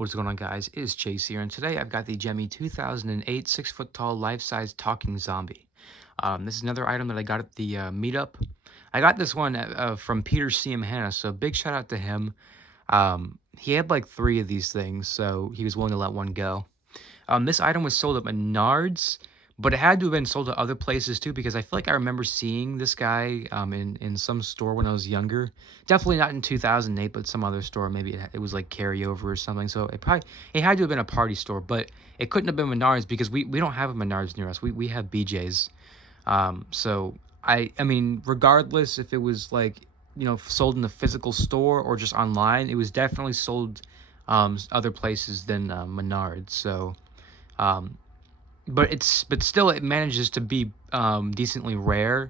What's going on, guys? It is Chase here, and today I've got the Gemmy 2008 6-foot tall life-size talking zombie. This is another item that I got at the meetup. I got this one from Peter C.M. Hanna, so big shout out to him. He had like 3 of these things, so he was willing to let one go. This item was sold at Menards, but it had to have been sold at other places too, because I feel like I remember seeing this guy in some store when I was younger. Definitely not in 2008, but some other store. Maybe it was like carryover or something. So it had to have been a party store, but it couldn't have been Menards because we don't have a Menards near us. We have BJ's. So I mean, regardless if it was like sold in a physical store or just online, it was definitely sold other places than Menards. So. Um, but still it manages to be decently rare.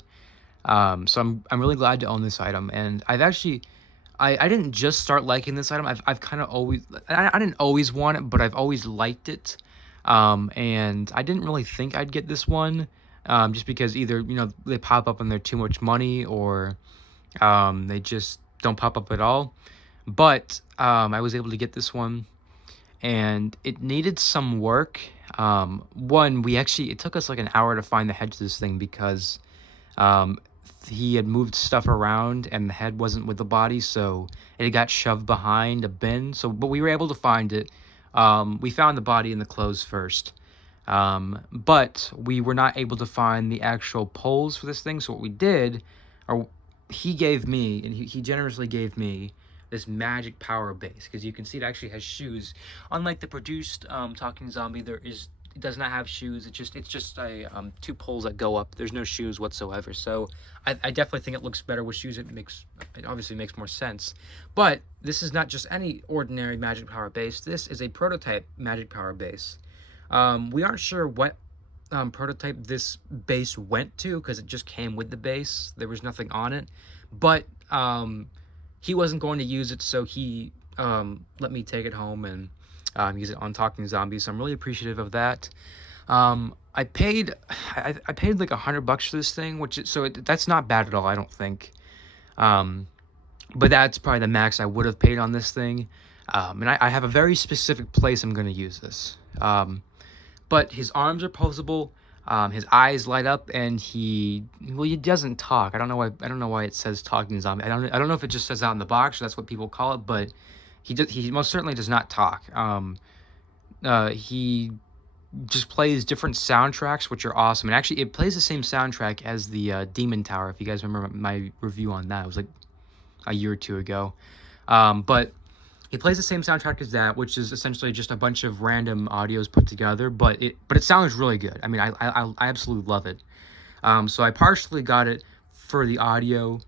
So I'm really glad to own this item, and I didn't just start liking this item. I've kind of always I didn't always want it, but I've always liked it. And I didn't really think I'd get this one, just because either they pop up and they're too much money, or they just don't pop up at all. But I was able to get this one, and it needed some work. One, it took us like an hour to find the head to this thing because um, he had moved stuff around and the head wasn't with the body, so it got shoved behind a bin. But we were able to find it. We found the body and the clothes first, but we were not able to find the actual poles for this thing. So what we did, or he gave me, and he generously gave me this magic power base, because you can see it actually has shoes. Unlike the produced talking zombie, it does not have shoes. It's just a 2 poles that go up. There's no shoes whatsoever. So I definitely think it looks better with shoes. It obviously makes more sense. But this is not just any ordinary magic power base. This is a prototype magic power base. We aren't sure what prototype this base went to, because it just came with the base. There was nothing on it. But he wasn't going to use it, so he let me take it home and use it on Talking Zombies. So I'm really appreciative of that. I paid like $100 for this thing, that's not bad at all, I don't think. But that's probably the max I would have paid on this thing. And I have a very specific place I'm going to use this. But his arms are posable. His eyes light up, and he doesn't talk. I don't know why it says talking zombie. I don't know if it just says out in the box, or that's what people call it, but he most certainly does not talk. He just plays different soundtracks, which are awesome. And actually, it plays the same soundtrack as the Demon Tower. If you guys remember my review on that, it was like a year or 2 ago. But he plays the same soundtrack as that, which is essentially just a bunch of random audios put together, but it sounds really good. I mean, I absolutely love it. So I partially got it for the audio,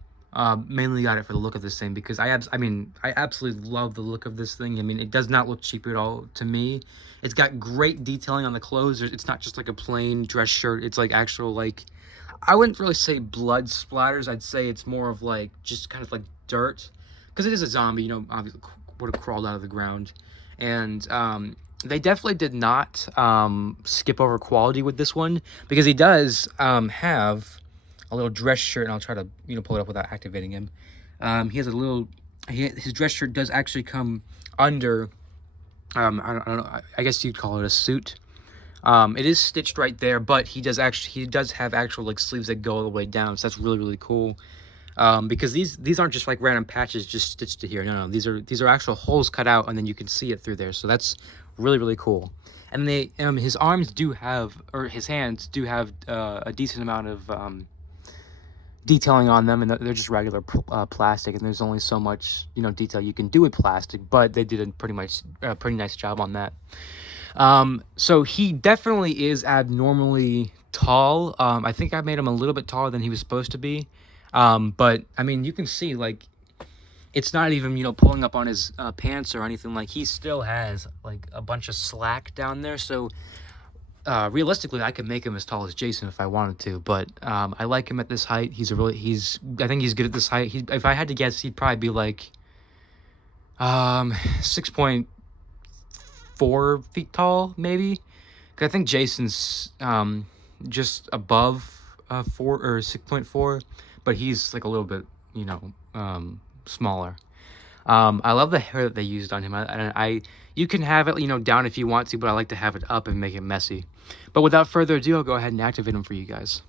mainly got it for the look of this thing, because I absolutely love the look of this thing. I mean, it does not look cheap at all to me. It's got great detailing on the clothes. It's not just like a plain dress shirt. It's like actual, like, I wouldn't really say blood splatters. I'd say it's more of like just kind of like dirt, because it is a zombie, obviously would have crawled out of the ground. And they definitely did not skip over quality with this one, because he does have a little dress shirt, and I'll try to pull it up without activating him. He has his dress shirt does actually come under I don't know, I guess you'd call it a suit. It is stitched right there, but he does have actual like sleeves that go all the way down, so that's really, really cool. Because these aren't just like random patches just stitched to here. No, these are actual holes cut out, and then you can see it through there. So that's really, really cool. And his arms do have, or his hands do have, a decent amount of detailing on them, and they're just regular plastic, and there's only so much detail you can do with plastic, but they did a pretty nice job on that. So he definitely is abnormally tall. I think I made him a little bit taller than he was supposed to be. But I mean, you can see, like, it's not even pulling up on his pants or anything. Like, he still has like a bunch of slack down there. So realistically, I could make him as tall as Jason if I wanted to, but I like him at this height. I think he's good at this height. If I had to guess, he'd probably be like 6.4 feet tall, maybe. 'Cause I think Jason's just above 4 or 6.4, but he's like a little bit smaller. I love the hair that they used on him. You can have it, down if you want to, but I like to have it up and make it messy. But without further ado, I'll go ahead and activate him for you guys.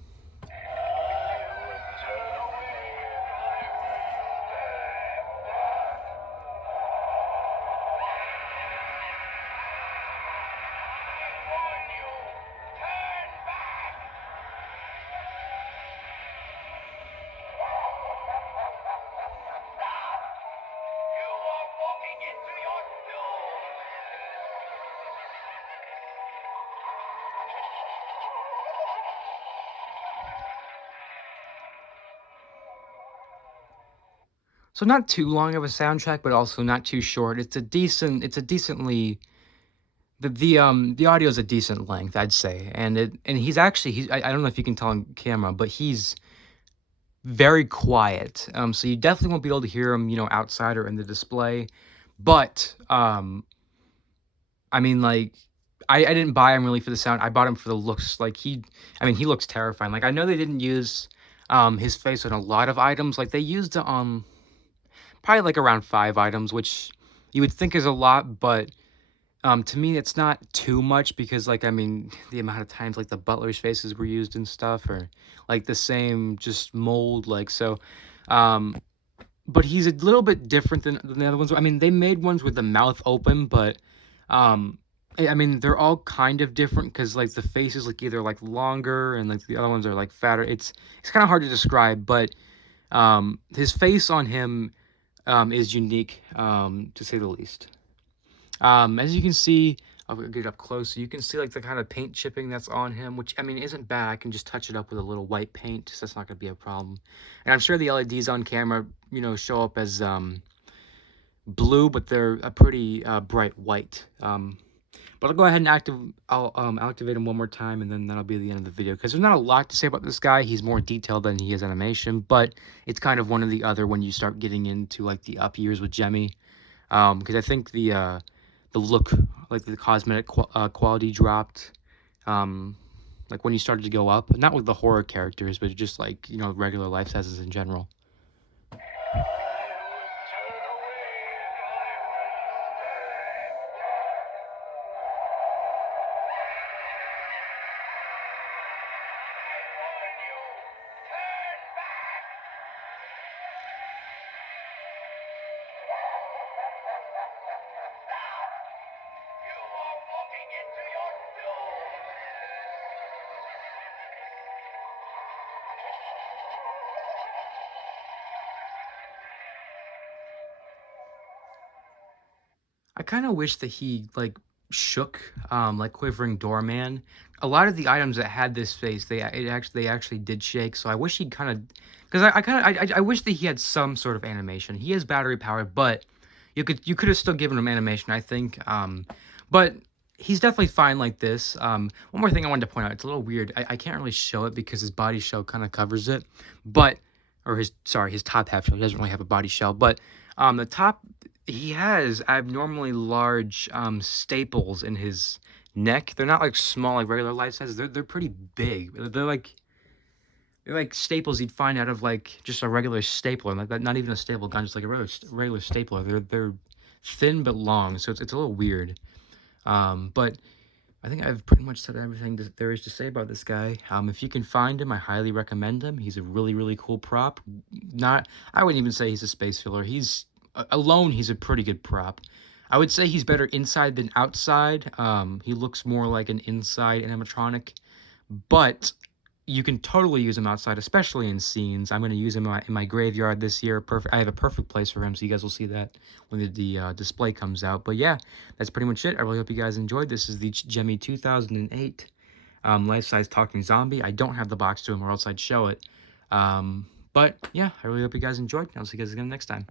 So not too long of a soundtrack, but also not too short. It's a decently the audio is a decent length, I'd say. And I don't know if you can tell on camera, but he's very quiet. So you definitely won't be able to hear him, outside or in the display. But I mean, like, I didn't buy him really for the sound. I bought him for the looks. Like he looks terrifying. Like I know they didn't use his face on a lot of items. Like they used it on probably like around 5 items, which you would think is a lot, but to me it's not too much because like the amount of times like the butlers' faces were used and stuff, or like the same just mold, like so. Um, but he's a little bit different than the other ones. I mean, they made ones with the mouth open, but they're all kind of different because like the face is like either like longer and like the other ones are like fatter. It's kind of hard to describe, but his face on him is unique, to say the least. As you can see, I'll get up close so you can see like the kind of paint chipping that's on him, which isn't bad. I can just touch it up with a little white paint, so that's not going to be a problem. And I'm sure the LEDs on camera, show up as blue, but they're a pretty bright white. But I'll go ahead and activate him one more time, and then that'll be the end of the video. Because there's not a lot to say about this guy. He's more detailed than he is animation, but it's kind of one or the other when you start getting into like the up years with Gemmy. Because I think the look, like the cosmetic quality dropped. Like when you started to go up, not with the horror characters, but just like regular life sizes in general. I kind of wish that he like shook, like Quivering Doorman. A lot of the items that had this face, they actually did shake. So I wish he kind of, because I wish that he had some sort of animation. He is battery powered, but you could have still given him animation, I think. But he's definitely fine like this. One more thing I wanted to point out. It's a little weird. I can't really show it because his body shell kind of covers it, but his top half shell. He doesn't really have a body shell, but the top, he has abnormally large staples in his neck. They're not like small like regular life sizes. They're pretty big. They're like staples you'd find out of like just a regular stapler, like that. Not even a staple gun, just like a regular stapler. They're thin but long, so it's a little weird. But I think I've pretty much said everything that there is to say about this guy. If you can find him, I highly recommend him. He's a really, really cool prop. I wouldn't even say he's a space filler. Alone, he's a pretty good prop. I would say he's better inside than outside. He looks more like an inside animatronic, but you can totally use him outside, especially in scenes. I'm going to use him in my graveyard this year. I have a perfect place for him, so you guys will see that when the display comes out. But yeah, that's pretty much it. I really hope you guys enjoyed. This is the Gemmy 2008 life-size talking zombie. I don't have the box to him, or else I'd show it. But yeah, I really hope you guys enjoyed. I'll see you guys again next time.